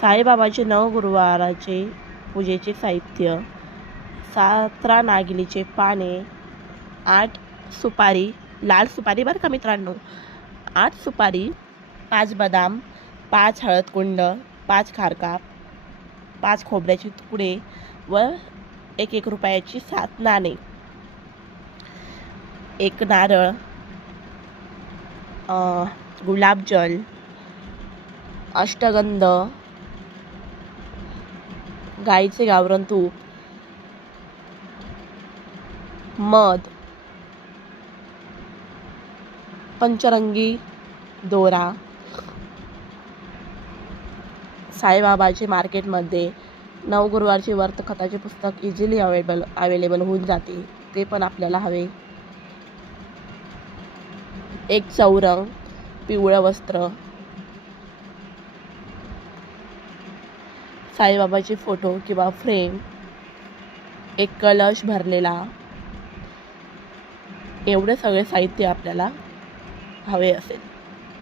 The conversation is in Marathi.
साईबाबाचे नवगुरुवाराचे पूजेचे साहित्य: 17 नागिलीचे पाने, 8 सुपारी, लाल सुपारी बरं का मित्रांनो, 8 सुपारी, 5 बदाम, 5 हळदकुंड, 5 खारका, 5 खोबऱ्याचे तुकडे व 1 रुपयाची 7 नाणे, 1 नारळ, गुलाबजल, अष्टगंध, गाईचे गावरान तूप, मध, पंचरंगी दोरा. साईबाबाचे मार्केटमध्ये नवगुरुवारचे व्रत कथाचे पुस्तक इझिली अवेलेबल होऊन जाते, ते पण आपल्याला हवे. 1 चौरंग, पिवळं वस्त्र, साईबाबाचे फोटो किंवा फ्रेम, 1 कलश भरलेला, एवढे सगळे साहित्य आपल्याला हवे असेल.